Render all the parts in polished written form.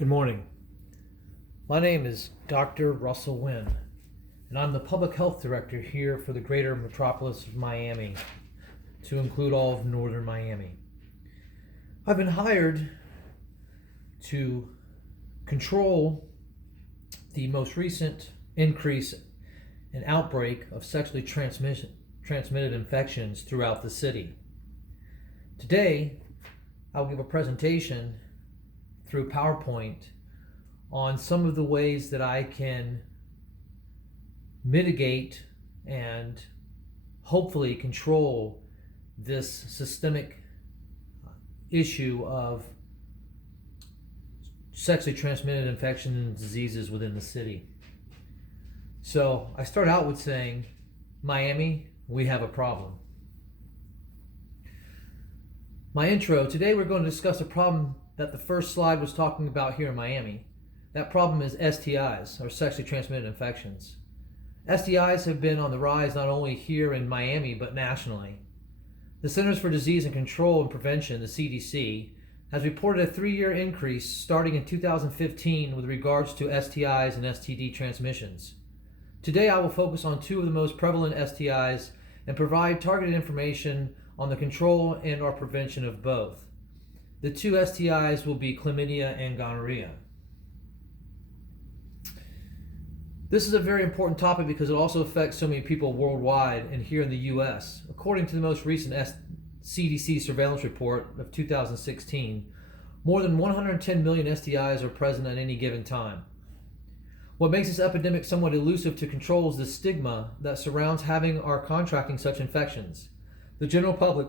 Good morning. My name is Dr. Russell Winn, and I'm the Public Health Director here for the greater metropolis of Miami, to include all of northern Miami. I've been hired to control the most recent increase in outbreak of sexually transmitted infections throughout the city. Today, I'll give a presentation through PowerPoint on some of the ways that I can mitigate and hopefully control this systemic issue of sexually transmitted infections and diseases within the city. So I start out with saying, Miami, we have a problem. My intro, today we're going to discuss a problem that the first slide was talking about here in Miami. That problem is STIs, or sexually transmitted infections. STIs have been on the rise not only here in Miami, but nationally. The Centers for Disease and Control and Prevention, the CDC, has reported a 3-year increase starting in 2015 with regards to STIs and STD transmissions. Today I will focus on 2 of the most prevalent STIs and provide targeted information on the control and or prevention of both. The 2 STIs will be chlamydia and gonorrhea. This is a very important topic because it also affects so many people worldwide and here in the U.S. According to the most recent CDC surveillance report of 2016, more than 110 million STIs are present at any given time. What makes this epidemic somewhat elusive to control is the stigma that surrounds having or contracting such infections. The general public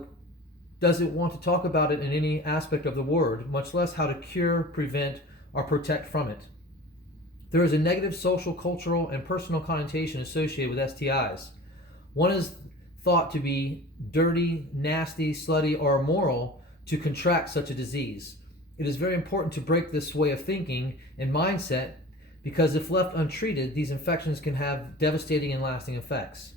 doesn't want to talk about it in any aspect of the word, much less how to cure, prevent, or protect from it. There is a negative social, cultural, and personal connotation associated with STIs. One is thought to be dirty, nasty, slutty, or immoral to contract such a disease. It is very important to break this way of thinking and mindset because if left untreated, these infections can have devastating and lasting effects.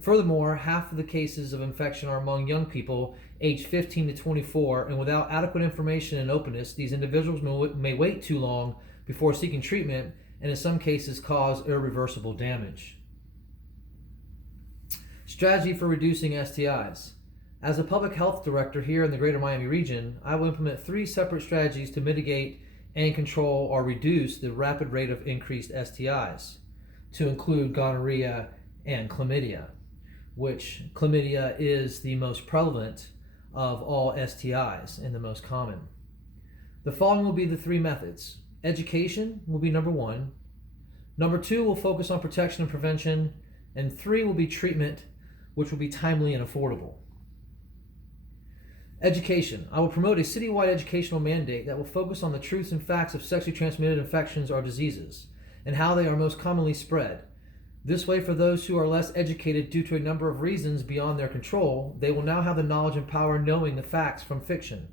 Furthermore, half of the cases of infection are among young people aged 15 to 24, and without adequate information and openness, these individuals may wait too long before seeking treatment and in some cases cause irreversible damage. Strategy for reducing STIs. As a public health director here in the greater Miami region, I will implement 3 separate strategies to mitigate and control or reduce the rapid rate of increased STIs, to include gonorrhea and chlamydia, which chlamydia is the most prevalent of all STIs and the most common. The following will be the 3 methods. Education will be number 1. Number 2 will focus on protection and prevention. And 3 will be treatment, which will be timely and affordable. Education. I will promote a citywide educational mandate that will focus on the truths and facts of sexually transmitted infections or diseases and how they are most commonly spread. This way, for those who are less educated due to a number of reasons beyond their control, they will now have the knowledge and power knowing the facts from fiction.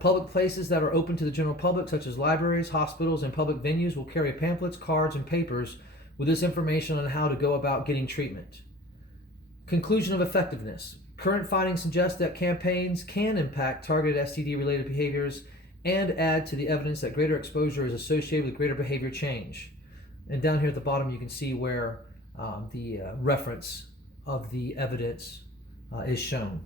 Public places that are open to the general public, such as libraries, hospitals, and public venues, will carry pamphlets, cards, and papers with this information on how to go about getting treatment. Conclusion of effectiveness. Current findings suggest that campaigns can impact targeted STD-related behaviors and add to the evidence that greater exposure is associated with greater behavior change. And down here at the bottom, you can see where the reference of the evidence is shown.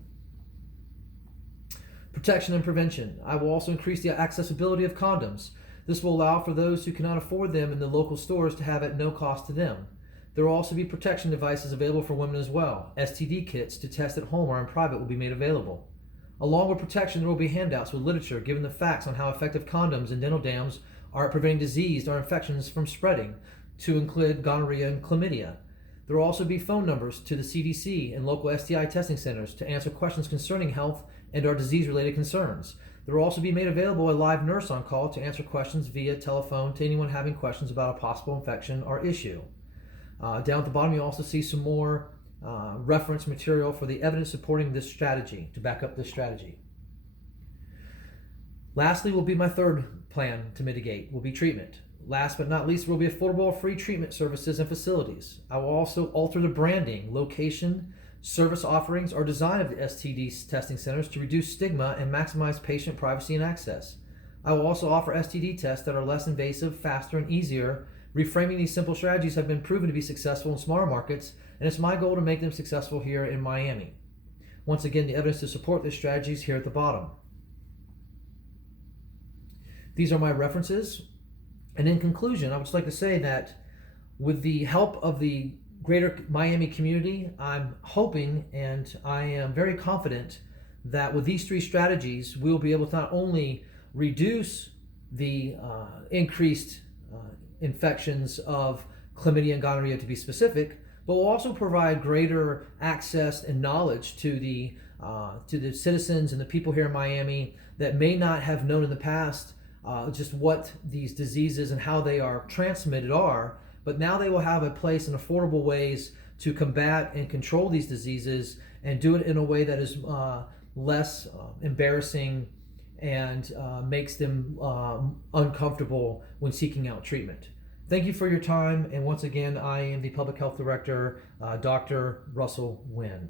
Protection and prevention. I will also increase the accessibility of condoms. This will allow for those who cannot afford them in the local stores to have at no cost to them. There will also be protection devices available for women as well. STD kits to test at home or in private will be made available. Along with protection, there will be handouts with literature giving the facts on how effective condoms and dental dams are at preventing disease or infections from spreading, to include gonorrhea and chlamydia. There will also be phone numbers to the CDC and local STI testing centers to answer questions concerning health and or disease-related concerns. There will also be made available a live nurse on call to answer questions via telephone to anyone having questions about a possible infection or issue. Down at the bottom, you also see some more reference material for the evidence supporting this strategy, to back up this strategy. Lastly will be my 3rd plan to mitigate, will be treatment. Last but not least, there will be affordable free treatment services and facilities. I will also alter the branding, location, service offerings, or design of the STD testing centers to reduce stigma and maximize patient privacy and access. I will also offer STD tests that are less invasive, faster, and easier. Reframing these simple strategies have been proven to be successful in smaller markets, and it's my goal to make them successful here in Miami. Once again, the evidence to support this strategy is here at the bottom. These are my references. And in conclusion, I would just like to say that with the help of the greater Miami community, I'm hoping and I am very confident that with these three strategies, we'll be able to not only reduce the increased infections of chlamydia and gonorrhea, to be specific, but will also provide greater access and knowledge to the citizens and the people here in Miami that may not have known in the past just what these diseases and how they are transmitted are, but now they will have a place in affordable ways to combat and control these diseases and do it in a way that is less embarrassing and makes them uncomfortable when seeking out treatment. Thank you for your time, and once again, I am the Public Health Director, Dr. Russell Winn.